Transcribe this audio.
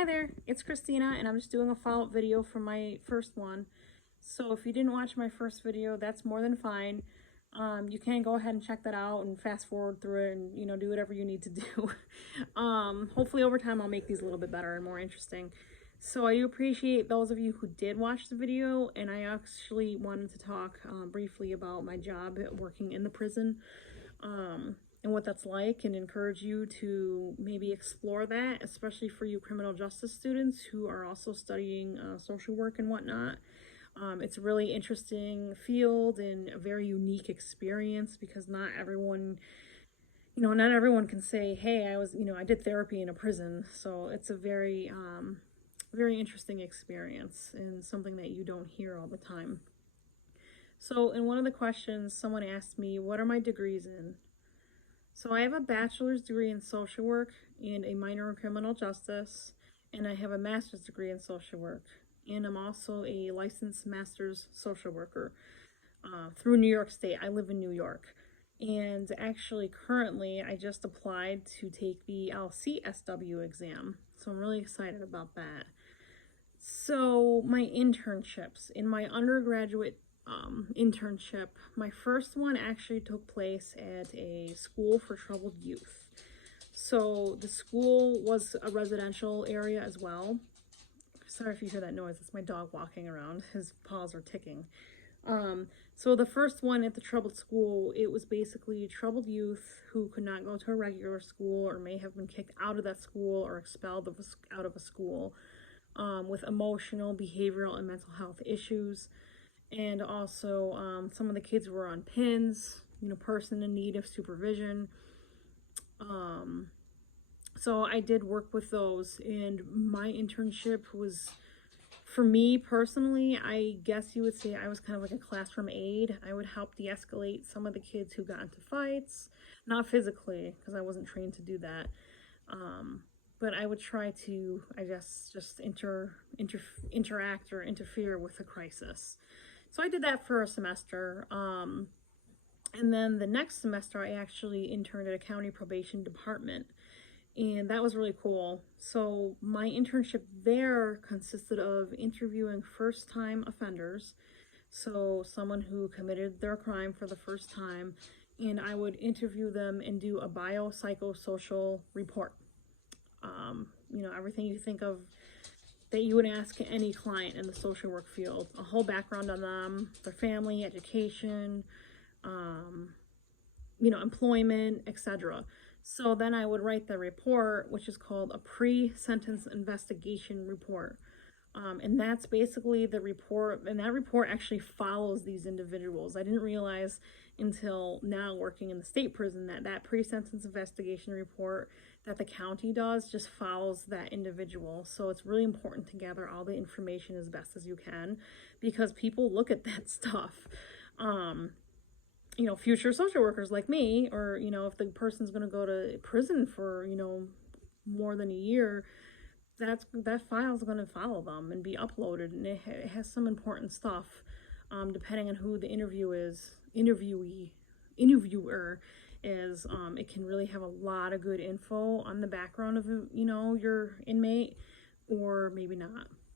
Hi there, it's Christina, and I'm just doing a follow-up video from my first one. So if you didn't watch my first video, that's more than fine. You can go ahead and check that out and fast forward through it and, do whatever you need to do. Hopefully over time I'll make these a little bit better and more interesting. So I do appreciate those of you who did watch the video, and I actually wanted to talk briefly about my job working in the prison. And what that's like, and encourage you to maybe explore that, especially for you criminal justice students who are also studying social work and whatnot. It's a really interesting field and a very unique experience because not everyone can say, hey, I did therapy in a prison. So it's a very, very interesting experience and something that you don't hear all the time. So in one of the questions, someone asked me, what are my degrees in? So I have a bachelor's degree in social work and a minor in criminal justice, and I have a master's degree in social work. And I'm also a licensed master's social worker through New York State. I live in New York. And actually, currently, I just applied to take the LCSW exam. So I'm really excited about that. So my internships. In my undergraduate internship, my first one actually took place at a school for troubled youth. So the school was a residential area as well. Sorry if you hear that noise, it's my dog walking around. His paws are ticking. So the first one at the troubled school, it was basically troubled youth who could not go to a regular school or may have been kicked out of that school or expelled out of a school with emotional, behavioral, and mental health issues. And also some of the kids were on pins, person in need of supervision. So I did work with those, and my internship was, for me personally, I guess you would say I was kind of like a classroom aide. I would help de-escalate some of the kids who got into fights, not physically, because I wasn't trained to do that. But I would try to, I guess, just interact or interfere with the crisis. So I did that for a semester. And then the next semester, I actually interned at a county probation department. And that was really cool. So my internship there consisted of interviewing first-time offenders. So someone who committed their crime for the first time. And I would interview them and do a biopsychosocial report. Everything you think of that you would ask any client in the social work field, a whole background on them, their family, education, employment, etc. So then I would write the report, which is called a pre-sentence investigation report. And that's basically the report, and that report actually follows these individuals. I didn't realize until now working in the state prison that pre-sentence investigation report that the county does just follows that individual. So it's really important to gather all the information as best as you can, because people look at that stuff. Future social workers like me, or, if the person's going to go to prison for, more than a year, that file is going to follow them and be uploaded, and it has some important stuff, depending on who the interviewer is. It can really have a lot of good info on the background of your inmate, or maybe not.